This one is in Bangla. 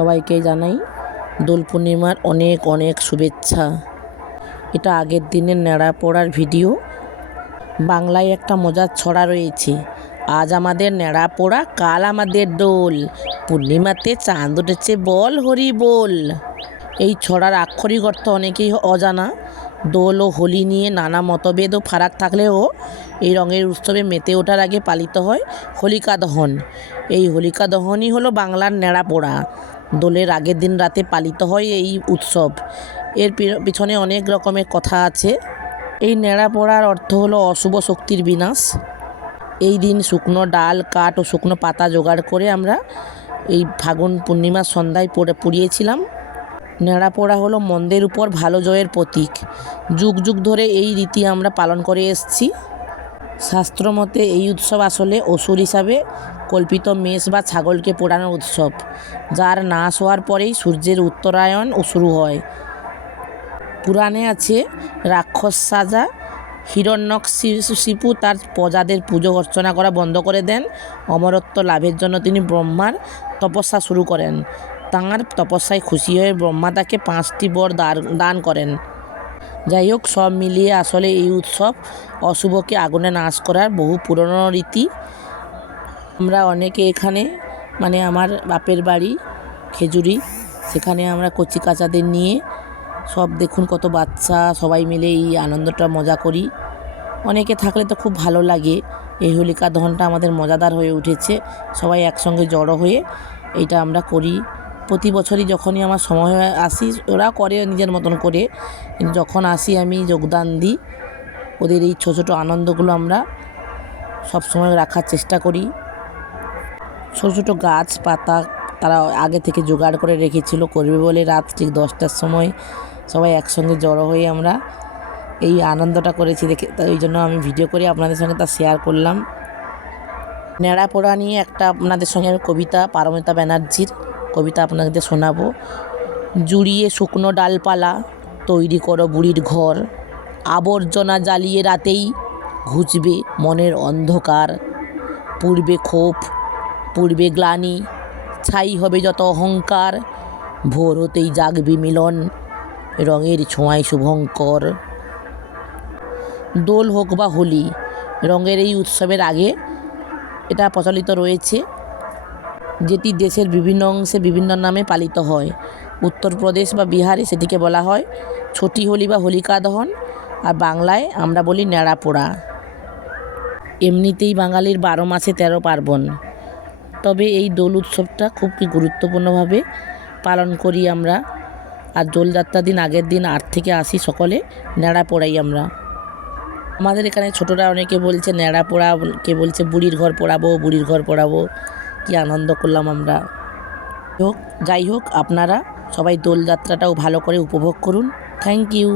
সবাইকে জানাই দোল পূর্ণিমার অনেক অনেক শুভেচ্ছা। এটা আগের দিনের ন্যাড়া পড়ার ভিডিও। বাংলায় একটা মজার ছড়া রয়েছে। আজ আমাদের ন্যাড়া পোড়া, কাল আমাদের দোল। পূর্ণিমাতে চাঁদ উঠেছে বল, হরি বল। এই ছড়ার আক্ষরিক অর্থ অনেকেই অজানা। দোল ও হোলি নিয়ে নানা মতভেদ ও ফারাক থাকলেও এই রঙের উৎসবে মেতে ওঠার আগে পালিত হয় হোলিকা দহন। এই হোলিকা দহনই হলো বাংলার ন্যাড়া পোড়া। দোলের আগের দিন রাতে পালিত হয় এই উৎসব। এর পিছনে অনেক রকমের কথা আছে। এই ন্যাড়া পোড়ার অর্থ হলো অশুভ শক্তির বিনাশ। এই দিন শুকনো ডাল, কাঠ ও শুকনো পাতা জোগাড় করে আমরা এই ফাগুন পূর্ণিমার সন্ধ্যায় পড়ে পুড়িয়েছিলাম। ন্যাড়া পোড়া হলো মন্দের উপর ভালো জয়ের প্রতীক। যুগ যুগ ধরে এই রীতি আমরা পালন করে এসেছি। শাস্ত্রমতে এই উৎসব আসলে অসুর হিসাবে কল্পিত মেষ বা ছাগলকে পোড়ানোর উৎসব, যার নাশ হওয়ার পরেই সূর্যের উত্তরায়ণ শুরু হয়। পুরাণে আছে, রাক্ষস সাজা হিরণ্যকশিপু তার প্রজাদের পুজো অর্চনা করা বন্ধ করে দেন। অমরত্ব লাভের জন্য তিনি ব্রহ্মার তপস্যা শুরু করেন। তাঁর তপস্যায় খুশি হয়ে ব্রহ্মা তাকে পাঁচটি বর দান করেন। যাই হোক, সব মিলিয়ে আসলে এই উৎসব অশুভকে আগুনে নাশ করার বহু পুরনো রীতি। আমরা অনেকে এখানে মানে আমার বাপের বাড়ি খেজুরি, সেখানে আমরা কচি কাচাদের নিয়ে সব দেখুন কত বাচ্চা, সবাই মিলে এই আনন্দটা মজা করি। অনেকে থাকলে তো খুব ভালো লাগে, এই হোলিকা দহনটা আমাদের মজাদার হয়ে উঠেছে, সবাই একসঙ্গে জড়ো হয়ে এইটা আমরা করি। প্রতি বছরই যখনই আমার সময় আসি, ওরা করে নিজের মতন করে যখন আসি আমি যোগদান দিই, ওদের এই ছোটো ছোটো আনন্দগুলো আমরা সব সময় রাখার চেষ্টা করি। ছোটো ছোটো গাছ, পাতা তারা আগে থেকে জোগাড় করে রেখেছিল, করবে বলে রাত ঠিক দশটার সময় সবাই একসঙ্গে জড়ো হয়ে আমরা এই আনন্দটা করেছি দেখে। তাই ওই জন্য আমি ভিডিও করে আপনাদের সঙ্গে তা শেয়ার করলাম। ন্যাড়া পোড়া নিয়ে একটা আপনাদের সঙ্গে আমি কবিতা, পারমিতা ব্যানার্জির কবিতা আপনাদের শোনাবো। জুড়িয়ে শুকনো ডালপালা, তৈরি করো বুড়ির ঘর। আবর্জনা জ্বালিয়ে রাতেই ঘুচবে মনের অন্ধকার। পূর্বে ক্ষোভ পূর্বে গ্লানি, ছাই হবে যত অহংকার, ভোর হতেই জাগবে মিলন, রঙের ছোঁয়ায় শুভঙ্কর। দোল হোক বা হোলি, রঙের এই উৎসবের আগে এটা প্রচলিত রয়েছে, যেটি দেশের বিভিন্ন অংশে বিভিন্ন নামে পালিত হয়। উত্তরপ্রদেশ বা বিহারে সেটিকে বলা হয় ছোটি হোলি বা হোলিকা দহন, আর বাংলায় আমরা বলি ন্যাড়া পোড়া এমনিতেই বাঙালির বারো মাসে তেরো পার্বণ। তবে এই দোল উৎসবটা খুব কি গুরুত্বপূর্ণভাবে পালন করি আমরা। আর দোলযাত্রার দিন আগের দিন আট থেকে আসি সকলে ন্যাড়া পোড়াই আমরা। আমাদের এখানে ছোটরা অনেকে বলছে ন্যাড়া পোড়া কে বলছে, বুড়ির ঘর পোড়াবো, বুড়ির ঘর পোড়াবো। কি আনন্দ করলাম আমরা। হোক যাই হোক আপনারা সবাই দোলযাত্রাটাও ভালো করে উপভোগ করুন। Thank you.